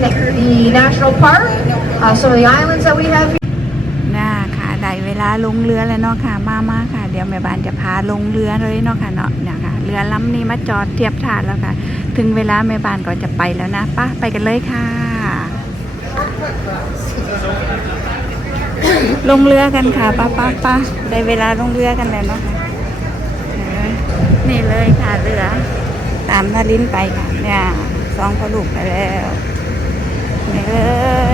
visiting the national park, some of the islands that we have. น่าค่ะได้เวลาลงเรือแล้วเนาะค่ะมาค่ะเดี๋ยวแม่บ้านจะพาลงเรือเลยเนาะค่ะเนาะเนี่ยค่ะเรือลำนี้มาจอดเทียบท่าแล้วค่ะถึงเวลาแม่บ้านก็จะไปแล้วนะป้าไปกันเลยค่ะลงเรือกันค่ะป้าได้เวลาลงเรือกันแล้วเนาะค่ะนี่เลยค่ะเรือตามนารินไปค่ะเนี่ยสองพ่อลูกไปแล้วนี่เล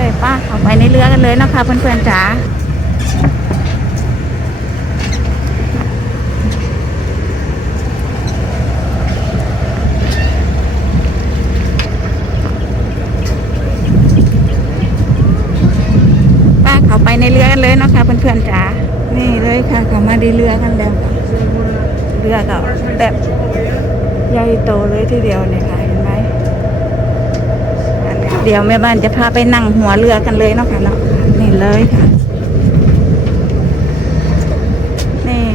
ยป้าเข้าไปในเรือกันเลยนะคะเพื่อนๆจ๋าเข้าไปในเรือกันเลยเนาะค่ะเพื่อนๆจ๋านี่เลยค่ะเข้ามาในเรือกันแล้วเรือก็แบบใหญ่โตเลยทีเดียวเนี่ยค่ะเห็นไหมเดี๋ยวแม่บ้านจะพาไปนั่งหัวเรือกันเลยเนาะค่ะเนาะนี่เลยค่ะนี่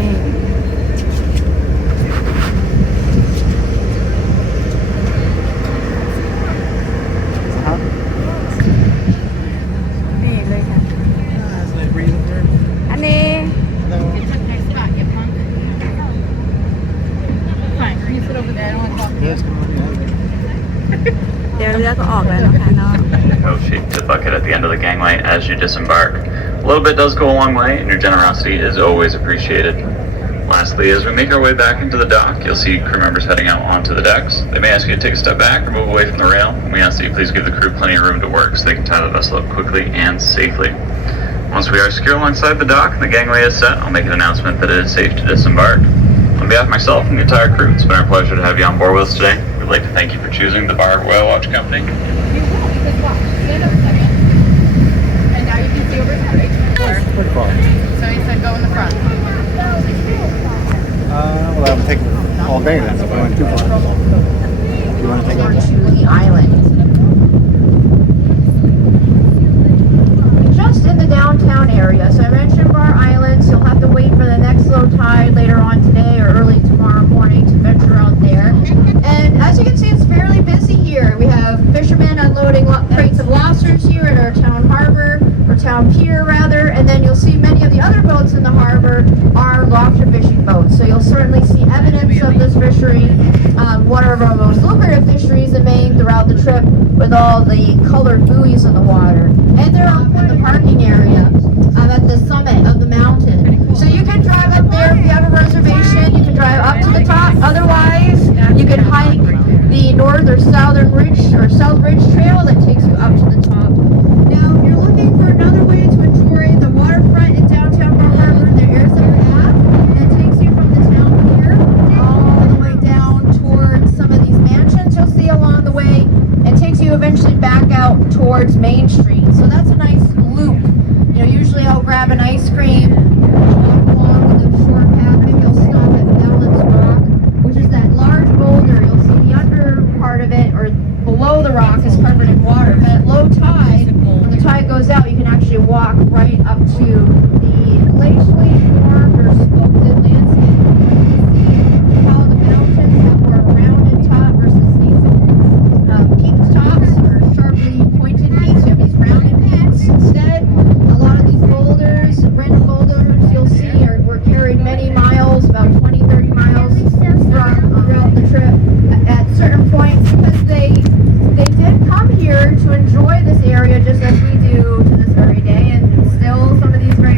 เดี๋ยวเรือก็ออกแล้วนะคะเนาะ Coat sheet to bucket at the end of the gangway as you disembark. A little bit does go a long way, and your generosity is always appreciated. Lastly, as we make our way back into the dock, you'll see crew members heading out onto the decks. They may ask you to take a step back or move away from the rail, and we ask that you please give the crew plenty of room to work so they can tie the vessel up quickly and safely. Once we are secure alongside the dock and the gangway is set, I'll make an announcement that it is safe to disembark. On behalf of myself and the entire crew, it's been our pleasure to have you on board with us today. We'd like to thank you for choosing the Bar Whale Watch Company. You will, because watch. Stand up a second. And now you can see over here, right? Pretty far. So he said go in the front. Well, that would take all day then, if we went too far. Do you want to take it? To the island. Just in the downtown area. So I mentioned Bar Islands. You'll have to wait for the next low tide later on today or early tomorrow morning to venture out there. And as you can see, it's fairly busy here. We have fishermen unloading crates of lobsters here at our town harbor, or town pier rather, and then you'll see many of the other boats in the harbor are lobster fishing boats. So you'll certainly see evidence of this fishery, one of our most lucrative fisheries in Maine throughout the trip, with all the colored buoys in the water. And they're off in the parking area at the summit of the mountain. So you can drive up there if you have a reservation. You can drive up to the top. Otherwise, you can hike the north or southern ridge or south ridge trail that takes you up to the top. Now, if you're looking for another way to enjoy the waterfront in downtown Bar Harbor, there is a path that takes you from the town pier all the way down towards some of these mansions you'll see along the way, and takes you eventually back out towards Main Street. So that's a nice loop. You know, usually I'll grab an ice cream, walk along with a short path, maybe I'll stop at Balance Rock, which is that large boulder. You'll see the under part of it, or below the rock, is covered in water. But at low tide, when the tide goes out, you can actually walk right up to the glacially formed or sculpted landscape. How the mountains have more rounded top versus these peaked tops or sharply pointed peaks. You have these rounded peaks instead. A lot of these boulders, random boulders you'll see were carried many miles, about 20, 30 miles from throughout the trip at certain points, because they did come here to enjoy this area just as we do to this very day, and still some of these very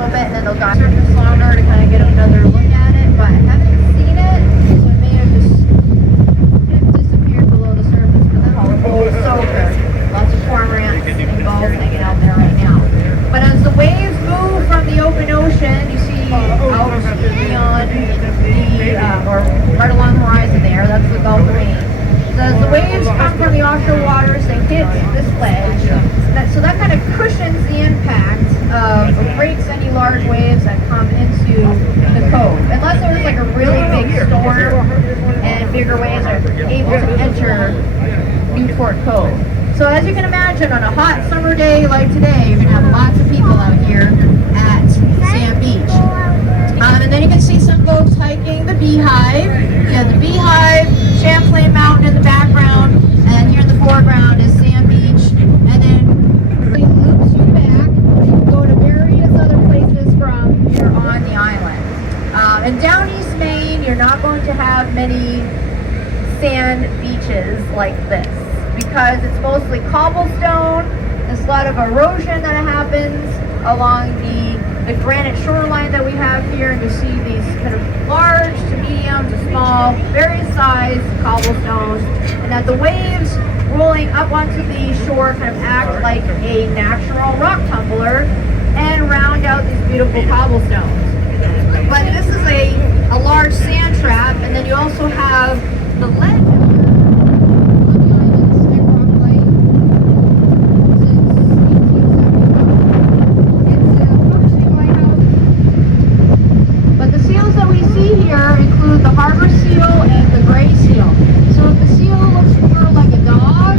little bit, and then they'll dive surface longer to kind of get another look at it. But I haven't seen it, so it may have just disappeared below the surface. But the whole is so good. Lots of cormorants and gulls hanging out there right now. But as the waves move from the open ocean, you see out beyond or right along the horizon there, that's the Gulf of Maine. So as the waves come from the offshore waters, they hit this ledge. So that kind of cushions the impact of or breaks any large waves that come into the cove. Unless there's like a really big storm and bigger waves are able to enter Newport Cove. So as you can imagine, on a hot summer day like today, you're going to have lots of people out here at Sand Beach. And then you can see some folks hiking the Beehive. You have the Beehive, Champlain Mountain in the background, and here in the foreground is Sand Beach. And then it loops you back, go to various other places from here on the island. And down East Maine, you're not going to have many sand beaches like this, because it's mostly cobblestone. There's a lot of erosion that happens along the granite shoreline that we have here, and you see these kind of large to medium to small, various sized cobblestones, and that the waves rolling up onto the shore kind of act like a natural rock tumbler and round out these beautiful cobblestones. But this is a large sand trap, and then you also have the ledge. Include the harbor seal and the gray seal. So if the seal looks more like a dog,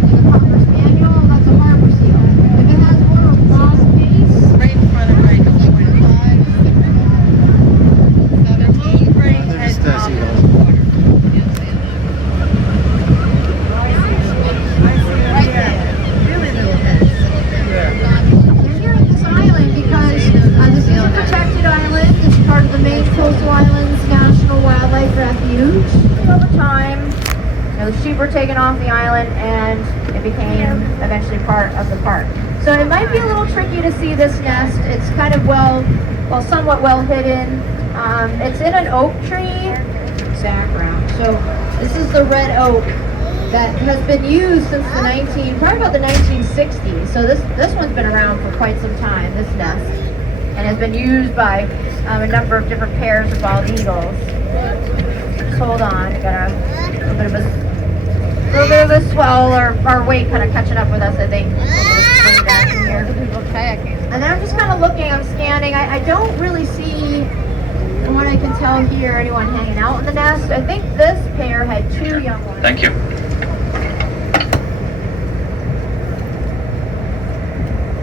like a Cocker Spaniel, that's a harbor seal. If it has more of a broad face, Right in front of right, 5, 17, right at right there. Really little heads. they're here at this island because this is a protected island. It's part of the Maine Coastal Islands National Wildlife Refuge. Over time, the sheep were taken off the island and it became eventually part of the park. So it might be a little tricky to see this nest. It's kind of somewhat well hidden. It's in an oak tree background. So this is the red oak that has been used since probably about the 1960s. So this one's been around for quite some time, this nest, and has been used by a number of different pairs of bald eagles. Just hold on, I got a little bit of a swell or weight kind of catching up with us, I think. Back in here. And then I'm just kind of looking, I'm scanning. I don't really see, from what I can tell here, anyone hanging out in the nest. I think this pair had 2 young ones. Thank you.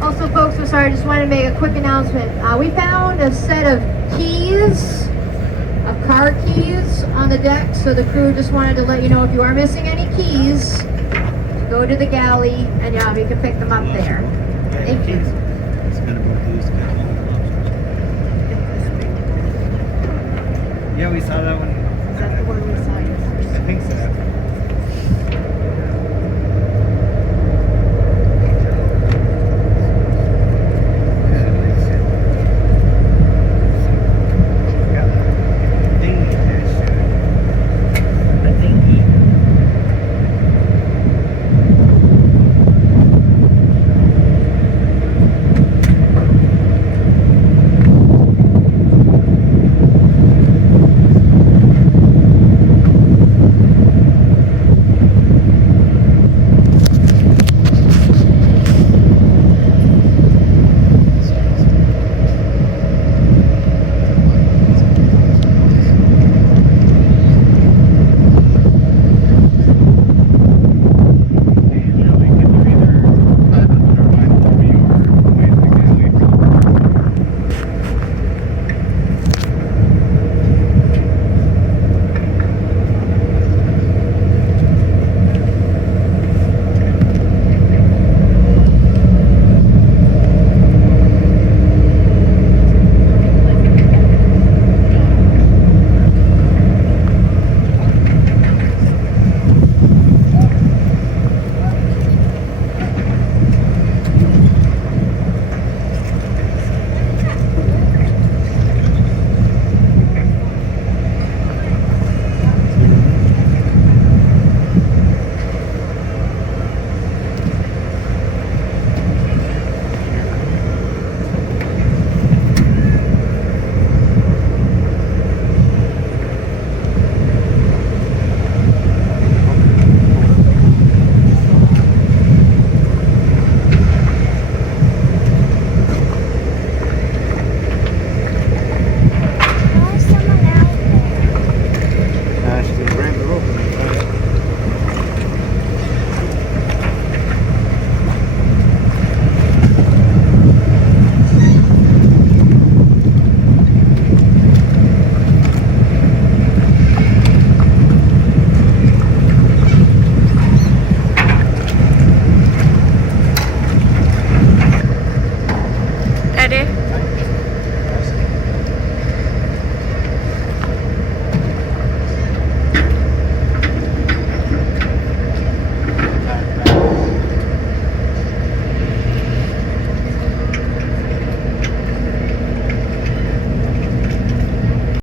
Also, folks, I'm sorry, I just wanted to make a quick announcement. We found a set of keys, of car keys on the deck, so the crew just wanted to let you know if you are missing any keys, go to the galley and you can pick them up there. Thank you. Yeah, we saw that one. Is that the one we saw yesterday? I think so.